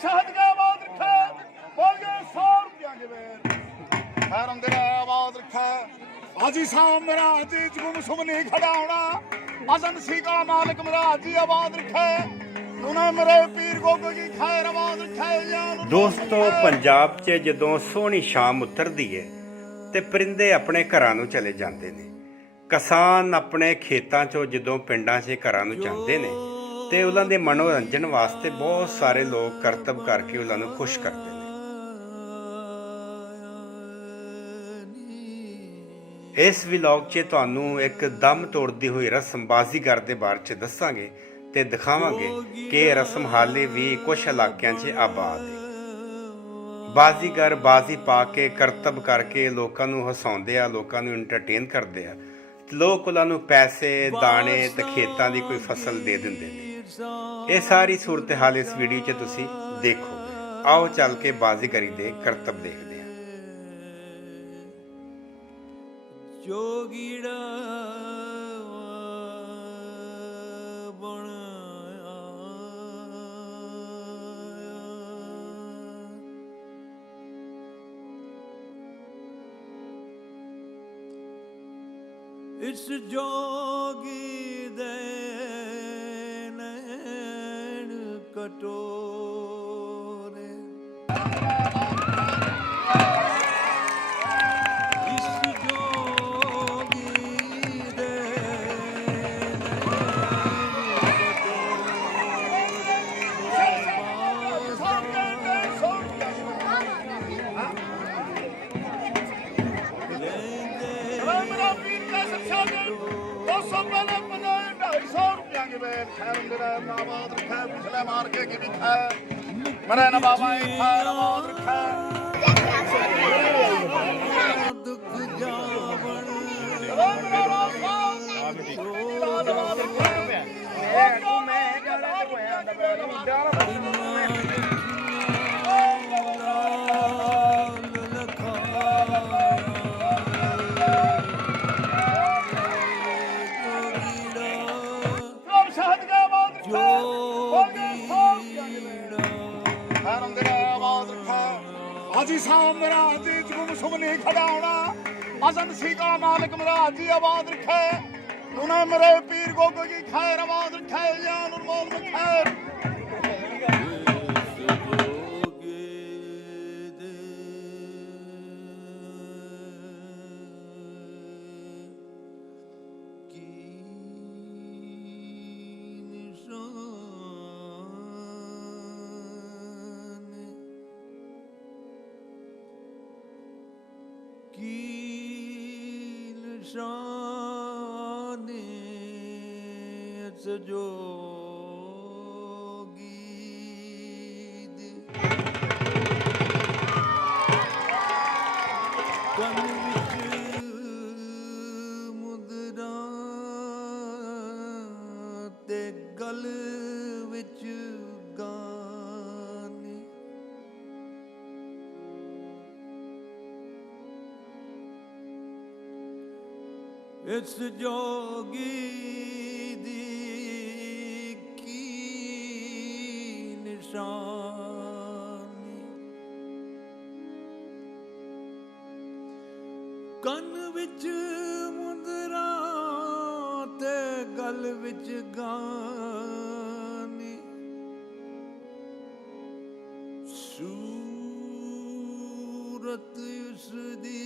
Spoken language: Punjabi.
शहद का आवाज रखा बोल गए 100 रुपया के बेर खैरम तेरा आवाज रखा हाजी साहब मेरा हाजी जुगुम सुम नहीं खड़ा होना अजन सी का मालिक मेरा हाजी आवाज रखा तूने मेरे पीर गोगो की खैर आवाज रखा ਦੋਸਤੋ ਪੰਜਾਬ 'ਚ ਜਦੋਂ ਸੋਹਣੀ ਸ਼ਾਮ ਉਤਰਦੀ ਹੈ ਤੇ ਪਰਿੰਦੇ ਆਪਣੇ ਘਰਾਂ ਨੂੰ ਚਲੇ ਜਾਂਦੇ ਨੇ। ਕਿਸਾਨ ਆਪਣੇ ਖੇਤਾਂ 'ਚੋਂ ਜਦੋਂ ਪਿੰਡਾਂ 'ਚ ਘਰਾਂ ਨੂੰ ਜਾਂਦੇ ਨੇ ਤੇ ਉਹਨਾਂ ਦੇ ਮਨੋਰੰਜਨ ਵਾਸਤੇ ਬਹੁਤ ਸਾਰੇ ਲੋਕ ਕਰਤੱਵ ਕਰਕੇ ਉਹਨਾਂ ਨੂੰ ਖੁਸ਼ ਕਰਦੇ ਨੇ। ਇਸ ਵਲੌਗ 'ਚ ਤੁਹਾਨੂੰ ਇੱਕ ਦਮ ਤੋੜਦੀ ਹੋਈ ਰਸਮ ਬਾਜ਼ੀਗਰ ਦੇ ਬਾਰੇ 'ਚ ਦੱਸਾਂਗੇ ਤੇ ਦਿਖਾਵਾਂਗੇ ਕਿ ਇਹ ਰਸਮ ਹਾਲੇ ਵੀ ਕੁਝ ਇਲਾਕਿਆਂ 'ਚ ਆਬਾਦ ਹੈ। ਬਾਜ਼ੀਗਰ ਬਾਜ਼ੀ ਪਾ ਕੇ ਕਰਤੱਵ ਕਰਕੇ ਲੋਕਾਂ ਨੂੰ ਹਸਾਉਂਦੇ ਆ, ਲੋਕਾਂ ਨੂੰ ਐਂਟਰਟੇਨ ਕਰਦੇ ਆ। ਲੋਕ ਉਹਨਾਂ ਨੂੰ ਪੈਸੇ ਦਾਣੇ ਤੇ ਖੇਤਾਂ ਦੀ ਕੋਈ ਫਸਲ ਦੇ ਦਿੰਦੇ ਨੇ। ਇਹ ਸਾਰੀ ਸੂਰਤ ਹਾਲ ਇਸ ਵੀਡੀਓ 'ਚ ਤੁਸੀਂ ਦੇਖੋਗੇ। ਆਓ ਚੱਲ ਕੇ ਬਾਜ਼ੀਗਰੀ ਦੇ ਕਰਤੱਵ ਦੇਖਦੇ ਹਾਂ। ਜੋਗੀੜਾ इस जोगी दे नैन कटोरे इस जोगी दे आवाज रखा पिछले मार के भी था मेरा ना बाबा आवाज रखा दुख जावण हाजी साहब मेरा हाजी जुगुम सुम नहीं खड़ा होना अजन सी का मालिक मेरा हाजी आवाज रखे तूने मेरे पीर गोगो की खैर आवाज रखे या नूर में खैर शाने जोगी दे कन विच मुदरा ते गल विच गाने इस जोगी दी की निशानी कन विच मुदरा ते गल विच गानी सूरत उस दी